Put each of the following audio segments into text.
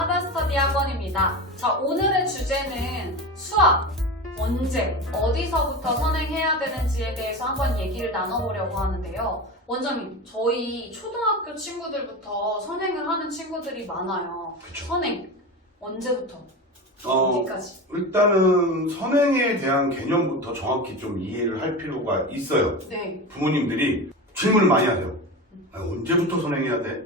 하다스터디 학원입니다. 자, 오늘의 주제는 수학, 언제, 어디서부터 선행해야 되는지에 대해서 한번 얘기를 나눠보려고 하는데요. 원장님, 저희 초등학교 친구들부터 선행을 하는 친구들이 많아요. 그쵸. 선행, 언제부터? 어디까지? 일단은 선행에 대한 개념부터 정확히 좀 이해를 할 필요가 있어요. 네. 부모님들이 질문을 많이 하세요. 언제부터 선행해야 돼?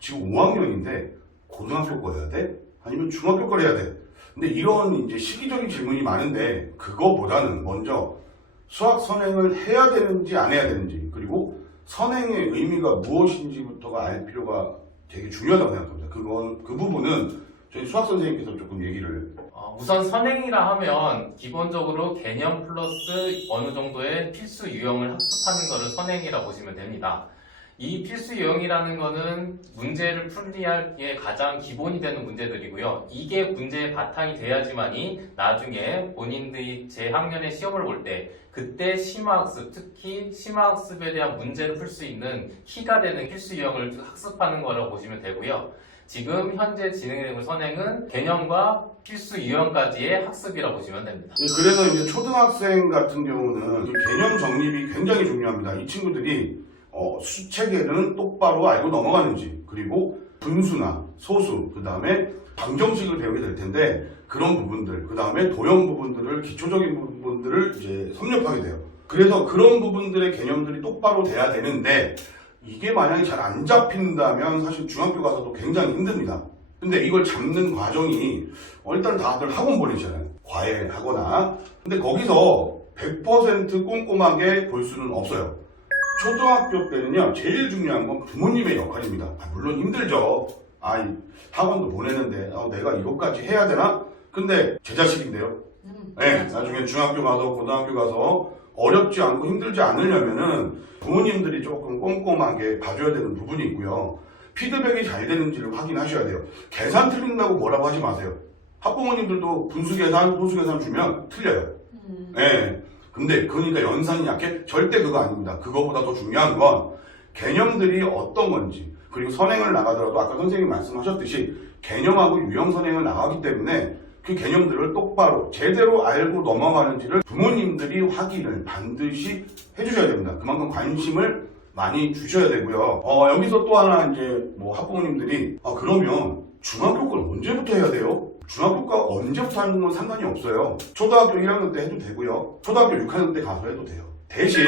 지금 5학년인데 고등학교 거 해야 돼? 아니면 중학교 거 해야 돼? 근데 이런 이제 시기적인 질문이 많은데 그거보다는 먼저 수학 선행을 해야 되는지 안 해야 되는지, 그리고 선행의 의미가 무엇인지부터가 알 필요가 되게 중요하다고 생각합니다. 그 부분은 저희 수학 선생님께서 조금 얘기를. 우선 선행이라 하면 기본적으로 개념 플러스 어느 정도의 필수 유형을 학습하는 것을 선행이라 보시면 됩니다. 이 필수 유형이라는 것은 문제를 풀이하기에 가장 기본이 되는 문제들이고요. 이게 문제의 바탕이 돼야지만이 나중에 본인들이 재학년에 시험을 볼 때 그때 심화학습, 특히 심화학습에 대한 문제를 풀 수 있는 키가 되는 필수 유형을 학습하는 거라고 보시면 되고요. 지금 현재 진행되는 선행은 개념과 필수 유형까지의 학습이라고 보시면 됩니다. 그래서 이제 초등학생 같은 경우는 개념 정립이 굉장히 중요합니다. 이 친구들이 수체계는 똑바로 알고 넘어가는지, 그리고 분수나 소수, 그 다음에 방정식을 배우게 될 텐데 그런 부분들, 그 다음에 도형 부분들을, 기초적인 부분들을 이제 섭렵하게 돼요. 그래서 그런 부분들의 개념들이 똑바로 돼야 되는데 이게 만약에 잘 안 잡힌다면 사실 중학교 가서도 굉장히 힘듭니다. 근데 이걸 잡는 과정이 일단 다들 학원 보내잖아요. 과외하거나. 근데 거기서 100% 꼼꼼하게 볼 수는 없어요. 초등학교 때는요, 제일 중요한 건 부모님의 역할입니다. 물론 힘들죠. 학원도 보내는데 내가 이것까지 해야 되나? 근데 제 자식인데요. 네, 나중에 중학교 가서 고등학교 가서 어렵지 않고 힘들지 않으려면은 부모님들이 조금 꼼꼼하게 봐줘야 되는 부분이 있고요. 피드백이 잘 되는지를 확인하셔야 돼요. 계산 틀린다고 뭐라고 하지 마세요. 학부모님들도 분수 계산, 소수 계산 주면 틀려요. 네. 근데 그러니까 연산이 약해? 절대 그거 아닙니다. 그거보다 더 중요한 건 개념들이 어떤 건지, 그리고 선행을 나가더라도 아까 선생님이 말씀하셨듯이 개념하고 유형 선행을 나가기 때문에 그 개념들을 똑바로 제대로 알고 넘어가는지를 부모님들이 확인을 반드시 해주셔야 됩니다. 그만큼 관심을 많이 주셔야 되고요. 여기서 또 하나 이제 학부모님들이 그러면 중학교 걸 언제부터 해야 돼요? 중학교가 언제부터 하는 건 상관이 없어요. 초등학교 1학년 때 해도 되고요. 초등학교 6학년 때 가서 해도 돼요. 대신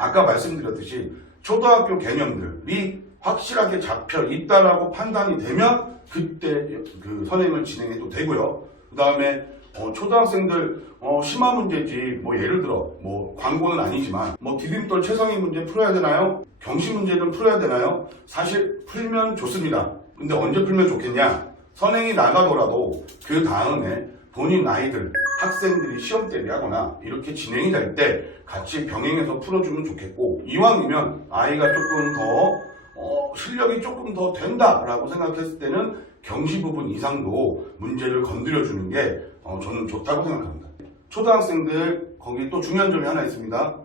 아까 말씀드렸듯이 초등학교 개념들이 확실하게 잡혀 있다라고 판단이 되면 그때 그 선행을 진행해도 되고요. 그 다음에 초등학생들 심화 문제지, 예를 들어 광고는 아니지만 디딤돌 최상위 문제 풀어야 되나요? 경시 문제는 풀어야 되나요? 사실 풀면 좋습니다. 근데 언제 풀면 좋겠냐? 선행이 나가더라도 그 다음에 본인 아이들, 학생들이 시험 대비하거나 이렇게 진행이 될 때 같이 병행해서 풀어주면 좋겠고, 이왕이면 아이가 조금 더 실력이 조금 더 된다라고 생각했을 때는 경시 부분 이상도 문제를 건드려주는 게 저는 좋다고 생각합니다. 초등학생들 거기 또 중요한 점이 하나 있습니다.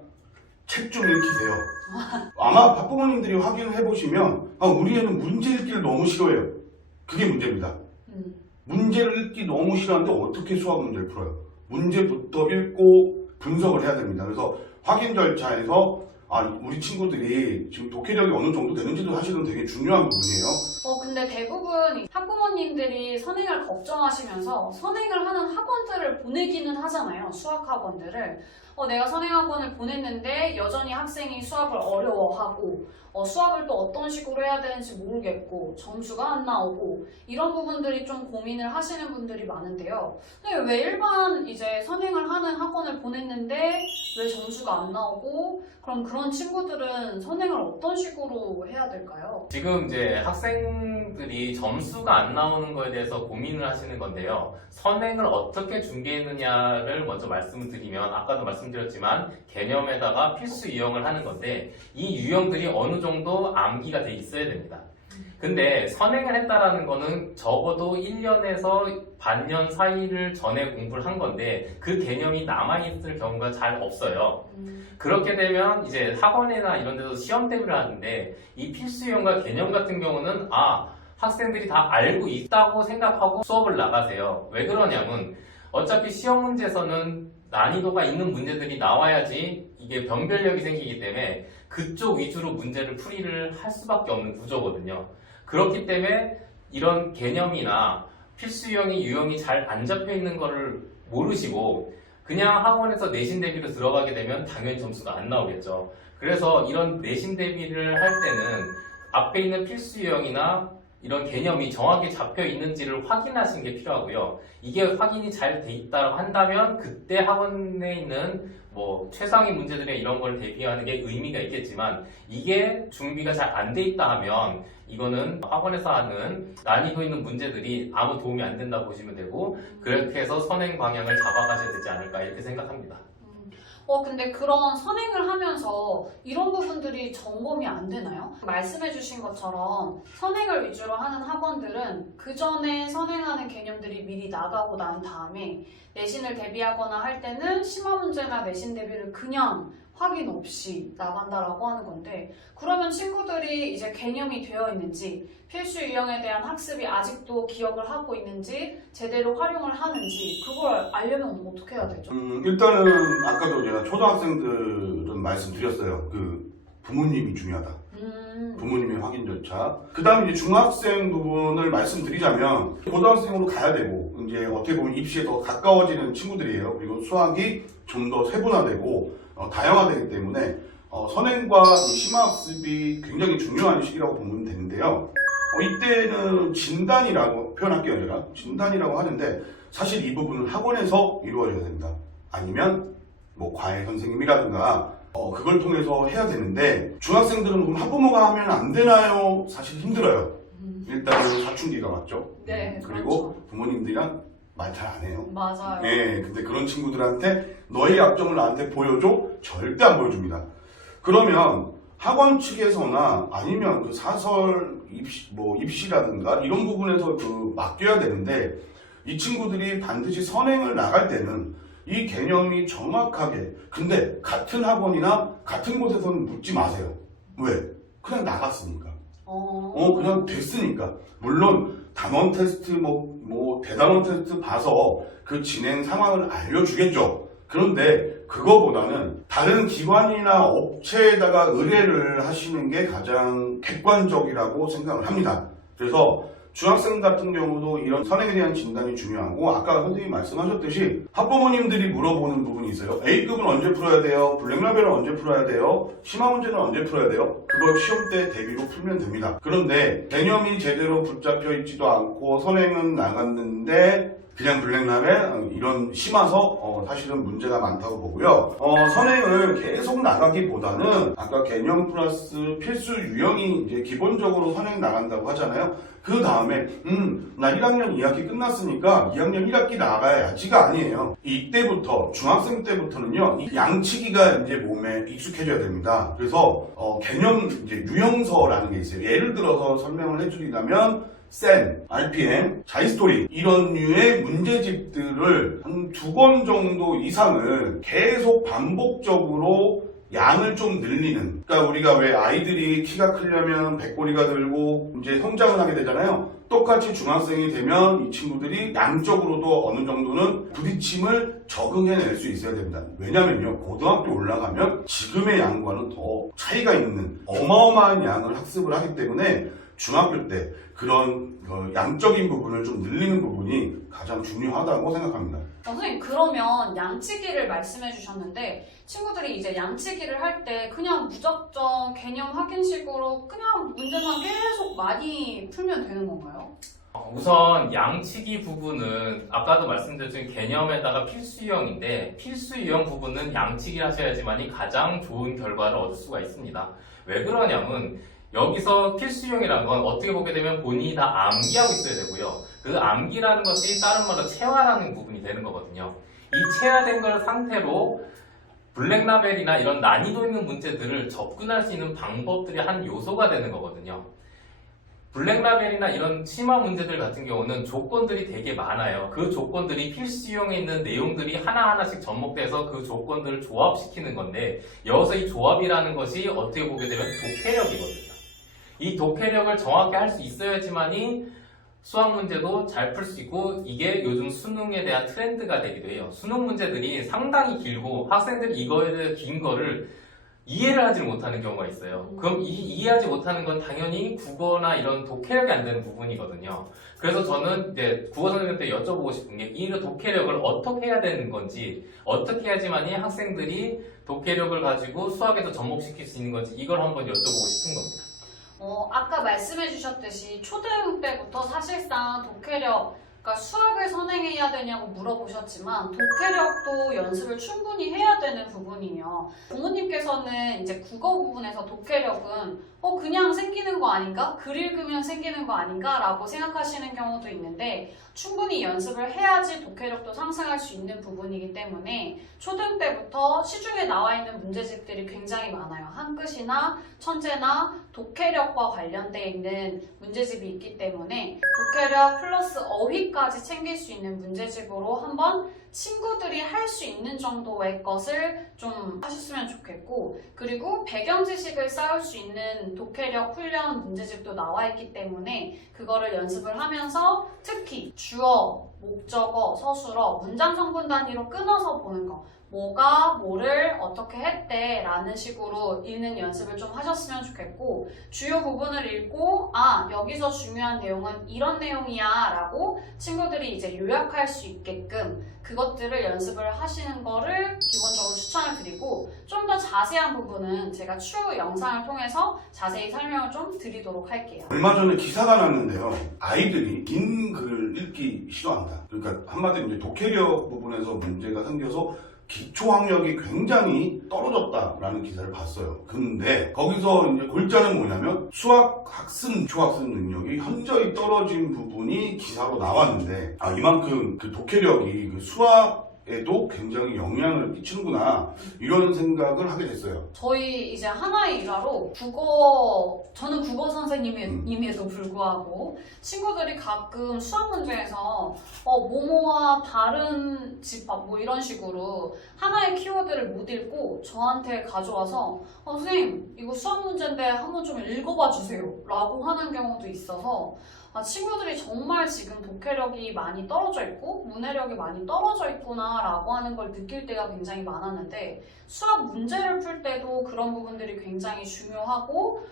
책 좀 읽히세요. 아마 학부모님들이 확인을 해보시면 우리 애는 문제 읽기를 너무 싫어해요. 그게 문제입니다. 문제를 읽기 너무 싫어하는데 어떻게 수학 문제를 풀어요? 문제부터 읽고 분석을 해야 됩니다. 그래서 확인 절차에서 우리 친구들이 지금 독해력이 어느 정도 되는지도 사실은 되게 중요한 부분이에요. 근데 대부분 학부모님들이 선행을 걱정하시면서 선행을 하는 학원들을 보내기는 하잖아요. 수학 학원들을. 내가 선행 학원을 보냈는데 여전히 학생이 수학을 어려워하고 수학을 또 어떤 식으로 해야 되는지 모르겠고 점수가 안 나오고 이런 부분들이 좀 고민을 하시는 분들이 많은데요. 근데 왜 일반 이제 선행을 하는 학원을 보냈는데 왜 점수가 안 나오고, 그럼 그런 친구들은 선행을 어떤 식으로 해야 될까요? 지금 이제 학생들이 점수가 안 나오는 거에 대해서 고민을 하시는 건데요. 선행을 어떻게 준비했느냐를 먼저 말씀을 드리면, 아까도 말씀드렸지만 개념에다가 필수 유형을 하는 건데 이 유형들이 어느 정도 암기가 돼 있어야 됩니다. 근데 선행을 했다라는 거는 적어도 1년에서 반년 사이를 전에 공부를 한 건데 그 개념이 남아있을 경우가 잘 없어요. 그렇게 되면 이제 학원이나 이런 데서 시험 대비를 하는데 이 필수형과 개념 같은 경우는 학생들이 다 알고 있다고 생각하고 수업을 나가세요. 왜 그러냐면 어차피 시험 문제에서는 난이도가 있는 문제들이 나와야지 이게 변별력이 생기기 때문에 그쪽 위주로 문제를 풀이를 할 수밖에 없는 구조거든요. 그렇기 때문에 이런 개념이나 필수 유형이 잘 안 잡혀 있는 거를 모르시고 그냥 학원에서 내신 대비로 들어가게 되면 당연히 점수가 안 나오겠죠. 그래서 이런 내신 대비를 할 때는 앞에 있는 필수 유형이나 이런 개념이 정확히 잡혀 있는지를 확인하시는 게 필요하고요. 이게 확인이 잘 돼 있다고 한다면 그때 학원에 있는 뭐 최상위 문제들의 이런 걸 대비하는 게 의미가 있겠지만 이게 준비가 잘 안 돼 있다 하면 이거는 학원에서 하는 난이도 있는 문제들이 아무 도움이 안 된다고 보시면 되고 그렇게 해서 선행 방향을 잡아가셔야 되지 않을까 이렇게 생각합니다. 근데 그런 선행을 하면서 이런 부분들이 점검이 안 되나요? 말씀해주신 것처럼 선행을 위주로 하는 학원들은 그 전에 선행하는 개념들이 미리 나가고 난 다음에 내신을 대비하거나 할 때는 심화 문제나 내신 대비를 그냥 확인 없이 나간다라고 하는 건데 그러면 친구들이 이제 개념이 되어 있는지 필수 유형에 대한 학습이 아직도 기억을 하고 있는지 제대로 활용을 하는지 그걸 알려면 어떻게 해야 되죠? 일단은 아까도 제가 초등학생들은 말씀드렸어요. 그 부모님이 중요하다. 부모님의 확인 절차. 그 다음에 이제 중학생 부분을 말씀드리자면 고등학생으로 가야 되고 이제 어떻게 보면 입시에 더 가까워지는 친구들이에요. 그리고 수학이 좀 더 세분화되고 다양화되기 때문에 선행과 이 심화학습이 굉장히 중요한 시기라고 보면 되는데요. 이때는 진단이라고 표현할게요. 제가 진단이라고 하는데 사실 이 부분은 학원에서 이루어져야 됩니다. 아니면 뭐 과외 선생님이라든가 그걸 통해서 해야 되는데 중학생들은 그럼 학부모가 하면 안 되나요? 사실 힘들어요. 일단은 사춘기가 왔죠. 네, 그리고 그렇죠. 부모님들이랑 말 잘 안 해요. 맞아요. 네, 근데 그런 친구들한테 너의 약점을 나한테 보여줘? 절대 안 보여줍니다. 그러면 학원 측에서나 아니면 그 사설 입시라든가 이런 부분에서 그 맡겨야 되는데 이 친구들이 반드시 선행을 나갈 때는 이 개념이 정확하게 근데 같은 학원이나 같은 곳에서는 묻지 마세요. 왜? 그냥 나갔으니까. 그냥 됐으니까. 물론 단원 테스트 대단원 테스트 봐서 그 진행 상황을 알려주겠죠. 그런데 그거보다는 다른 기관이나 업체에다가 의뢰를 하시는 게 가장 객관적이라고 생각을 합니다. 그래서 중학생 같은 경우도 이런 선행에 대한 진단이 중요하고 아까 선생님이 말씀하셨듯이 학부모님들이 물어보는 부분이 있어요. A급은 언제 풀어야 돼요? 블랙라벨은 언제 풀어야 돼요? 심화 문제는 언제 풀어야 돼요? 그걸 시험 때 대비로 풀면 됩니다. 그런데 개념이 제대로 붙잡혀 있지도 않고 선행은 나갔는데 그냥 블랙라벨 이런 심화서 사실은 문제가 많다고 보고요. 선행을 계속 나가기보다는 아까 개념 플러스 필수 유형이 이제 기본적으로 선행 나간다고 하잖아요. 그 다음에 나 1학년 2학기 끝났으니까 2학년 1학기 나가야지가 아니에요. 이때부터 중학생 때부터는요 이 양치기가 이제 몸에 익숙해져야 됩니다. 그래서 개념 이제 유형서라는 게 있어요. 예를 들어서 설명을 해드리자면 센, RPM, 자이스토리 이런 류의 문제집들을 한 2권 정도 이상을 계속 반복적으로 양을 좀 늘리는 그러니까 우리가 왜 아이들이 키가 크려면 배꼽이가 들고 이제 성장을 하게 되잖아요. 똑같이 중학생이 되면 이 친구들이 양적으로도 어느 정도는 부딪힘을 적응해낼 수 있어야 됩니다. 왜냐면요 고등학교 올라가면 지금의 양과는 더 차이가 있는 어마어마한 양을 학습을 하기 때문에 중학교 때 그런 양적인 부분을 좀 늘리는 부분이 가장 중요하다고 생각합니다. 선생님 그러면 양치기를 말씀해 주셨는데 친구들이 이제 양치기를 할 때 그냥 무작정 개념 확인식으로 그냥 문제만 계속 많이 풀면 되는 건가요? 우선 양치기 부분은 아까도 말씀드린 개념에다가 필수 유형인데 필수 유형 부분은 양치기를 하셔야지만이 가장 좋은 결과를 얻을 수가 있습니다. 왜 그러냐면 여기서 필수형이라는 건 어떻게 보게 되면 본인이 다 암기하고 있어야 되고요. 그 암기라는 것이 다른 말로 체화라는 부분이 되는 거거든요. 이 체화된 걸 상태로 블랙라벨이나 이런 난이도 있는 문제들을 접근할 수 있는 방법들이 한 요소가 되는 거거든요. 블랙라벨이나 이런 심화 문제들 같은 경우는 조건들이 되게 많아요. 그 조건들이 필수형에 있는 내용들이 하나하나씩 접목돼서 그 조건들을 조합시키는 건데 여기서 이 조합이라는 것이 어떻게 보게 되면 독해력이거든요. 이 독해력을 정확히 할 수 있어야지만이 수학 문제도 잘 풀 수 있고 이게 요즘 수능에 대한 트렌드가 되기도 해요. 수능 문제들이 상당히 길고 학생들이 이거에 대해 긴 거를 이해를 하지 못하는 경우가 있어요. 그럼 이해하지 못하는 건 당연히 국어나 이런 독해력이 안 되는 부분이거든요. 그래서 저는 이제 국어 선생님한테 여쭤보고 싶은 게 이 독해력을 어떻게 해야 되는 건지, 어떻게 해야지만이 학생들이 독해력을 가지고 수학에서 접목시킬 수 있는 건지 이걸 한번 여쭤보고 싶은 겁니다. 아까 말씀해 주셨듯이 초등 때부터 사실상 독해력, 그러니까 수학을 선행해야 되냐고 물어보셨지만 독해력도 연습을 충분히 해야 되는 부분이에요. 부모님께서는 이제 국어 부분에서 독해력은 그냥 생기는 거 아닌가? 글 읽으면 생기는 거 아닌가? 라고 생각하시는 경우도 있는데 충분히 연습을 해야지 독해력도 상승할 수 있는 부분이기 때문에 초등 때부터 시중에 나와 있는 문제집들이 굉장히 많아요. 한글이나 천재나 독해력과 관련되어 있는 문제집이 있기 때문에 독해력 플러스 어휘까지 챙길 수 있는 문제집으로 한번 친구들이 할 수 있는 정도의 것을 좀 하셨으면 좋겠고, 그리고 배경 지식을 쌓을 수 있는 독해력 훈련 문제집도 나와 있기 때문에 그거를 연습을 하면서 특히 주어, 목적어, 서술어, 문장 성분 단위로 끊어서 보는 거, 뭐가 뭐를 어떻게 했대 라는 식으로 읽는 연습을 좀 하셨으면 좋겠고, 주요 부분을 읽고 여기서 중요한 내용은 이런 내용이야 라고 친구들이 이제 요약할 수 있게끔 그것들을 연습을 하시는 거를 기본적으로 추천을 드리고, 좀 더 자세한 부분은 제가 추후 영상을 통해서 자세히 설명을 좀 드리도록 할게요. 얼마 전에 기사가 났는데요. 아이들이 긴 글을 읽기 싫어한다. 그러니까 한마디로 이제 독해력 부분에서 문제가 생겨서 기초학력이 굉장히 떨어졌다라는 기사를 봤어요. 근데 거기서 이제 골자는 뭐냐면 수학 학습, 초학습 능력이 현저히 떨어진 부분이 기사로 나왔는데 이만큼 그 독해력이 그 수학에도 굉장히 영향을 끼치는구나 이런 생각을 하게 됐어요. 저희 이제 하나의 일화로 저는 국어 선생님임에도 불구하고 친구들이 가끔 수학 문제에서 뭐뭐와 다른 집합 뭐 이런 식으로 하나의 키워드를 못 읽고 저한테 가져와서 선생님 이거 수학 문제인데 한번 좀 읽어봐 주세요 라고 하는 경우도 있어서 친구들이 정말 지금 독해력이 많이 떨어져 있고 문해력이 많이 떨어져 있구나 라고 하는 걸 느낄 때가 굉장히 많았는데, 수학 문제를 풀 때도 그런 부분들이 굉장히 중요하고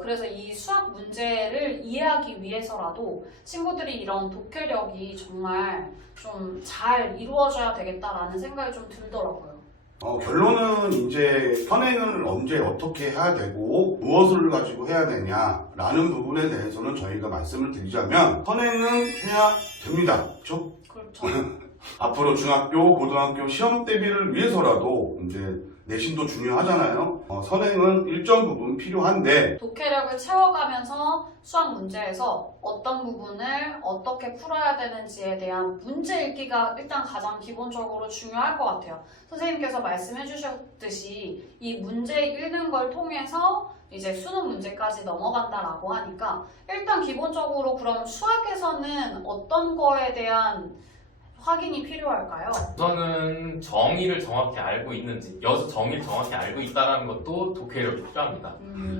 그래서 이 수학 문제를 이해하기 위해서라도 친구들이 이런 독해력이 정말 좀 잘 이루어져야 되겠다라는 생각이 좀 들더라고요. 결론은 이제 선행을 언제 어떻게 해야 되고 무엇을 가지고 해야 되냐라는 부분에 대해서는 저희가 말씀을 드리자면 선행은 해야 됩니다. 그렇죠? 그렇죠. 앞으로 중학교, 고등학교 시험 대비를 위해서라도 이제 내신도 중요하잖아요. 선행은 일정 부분 필요한데 독해력을 채워가면서 수학 문제에서 어떤 부분을 어떻게 풀어야 되는지에 대한 문제 읽기가 일단 가장 기본적으로 중요할 것 같아요. 선생님께서 말씀해 주셨듯이 이 문제 읽는 걸 통해서 이제 수능 문제까지 넘어간다라고 하니까 일단 기본적으로 그럼 수학에서는 어떤 거에 대한 확인이 필요할까요? 우선은 정의를 정확히 알고 있는지, 여기서 정의를 정확히 알고 있다는 것도 독해력이 필요합니다.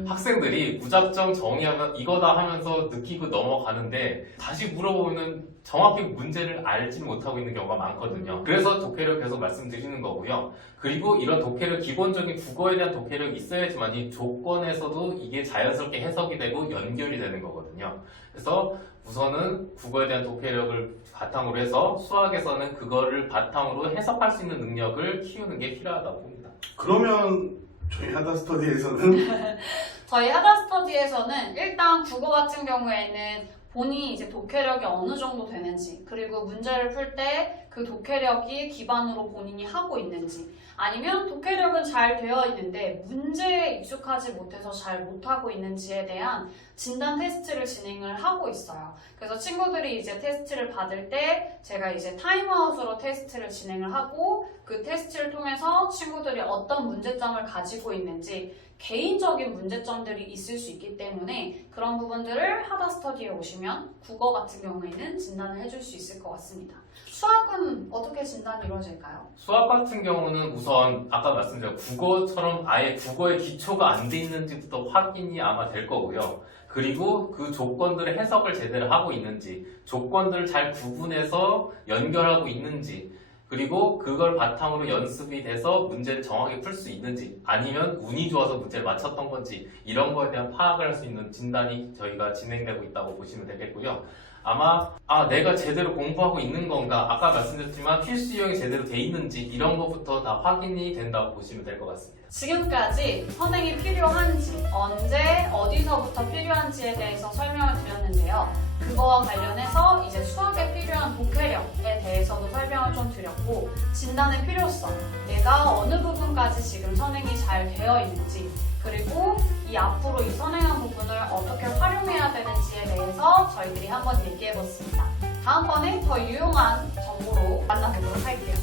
학생들이 무작정 정의하면 이거다 하면서 느끼고 넘어가는데 다시 물어보면 정확히 문제를 알지 못하고 있는 경우가 많거든요. 그래서 독해력 계속 말씀드리는 거고요. 그리고 이런 독해력, 기본적인 국어에 대한 독해력이 있어야지만 이 조건에서도 이게 자연스럽게 해석이 되고 연결이 되는 거거든요. 그래서 우선은 국어에 대한 독해력을 바탕으로 해서 수학에서는 그거를 바탕으로 해석할 수 있는 능력을 키우는 게 필요하다고 봅니다. 그러면 저희 하다스터디에서는 저희 하다스터디에서는 일단 국어 같은 경우에는 본인이 이제 독해력이 어느 정도 되는지, 그리고 문제를 풀 때 그 독해력이 기반으로 본인이 하고 있는지, 아니면 독해력은 잘 되어 있는데 문제에 익숙하지 못해서 잘 못하고 있는지에 대한 진단 테스트를 진행을 하고 있어요. 그래서 친구들이 이제 테스트를 받을 때 제가 이제 타임아웃으로 테스트를 진행을 하고 그 테스트를 통해서 친구들이 어떤 문제점을 가지고 있는지, 개인적인 문제점들이 있을 수 있기 때문에 그런 부분들을 하다스터디에 오시면 국어 같은 경우에는 진단을 해줄 수 있을 것 같습니다. 수학은 어떻게 진단이 이루어질까요? 수학 같은 경우는 우선 아까 말씀드린 국어처럼 아예 국어의 기초가 안 돼 있는지부터 확인이 아마 될 거고요. 그리고 그 조건들의 해석을 제대로 하고 있는지, 조건들을 잘 구분해서 연결하고 있는지, 그리고 그걸 바탕으로 연습이 돼서 문제를 정확히 풀 수 있는지, 아니면 운이 좋아서 문제를 맞췄던 건지, 이런 거에 대한 파악을 할 수 있는 진단이 저희가 진행되고 있다고 보시면 되겠고요. 아마 내가 제대로 공부하고 있는 건가, 아까 말씀드렸지만 필수 유형이 제대로 돼 있는지, 이런 것부터 다 확인이 된다고 보시면 될 것 같습니다. 지금까지 선행이 필요한지, 언제, 어디서부터 필요한지에 대해서 설명을 드렸는데요. 그거와 관련해서 이제 수학에 필요한 독해력에 대해서도 설명을 좀 드렸고, 진단의 필요성, 내가 어느 부분까지 지금 선행이 잘 되어 있는지, 그리고 이 앞으로 이 선행한 부분을 어떻게 활용해야 되는지에 대해서 저희들이 한번 얘기해봤습니다. 다음번에 더 유용한 정보로 만나뵙도록 할게요.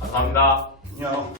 감사합니다. 안녕.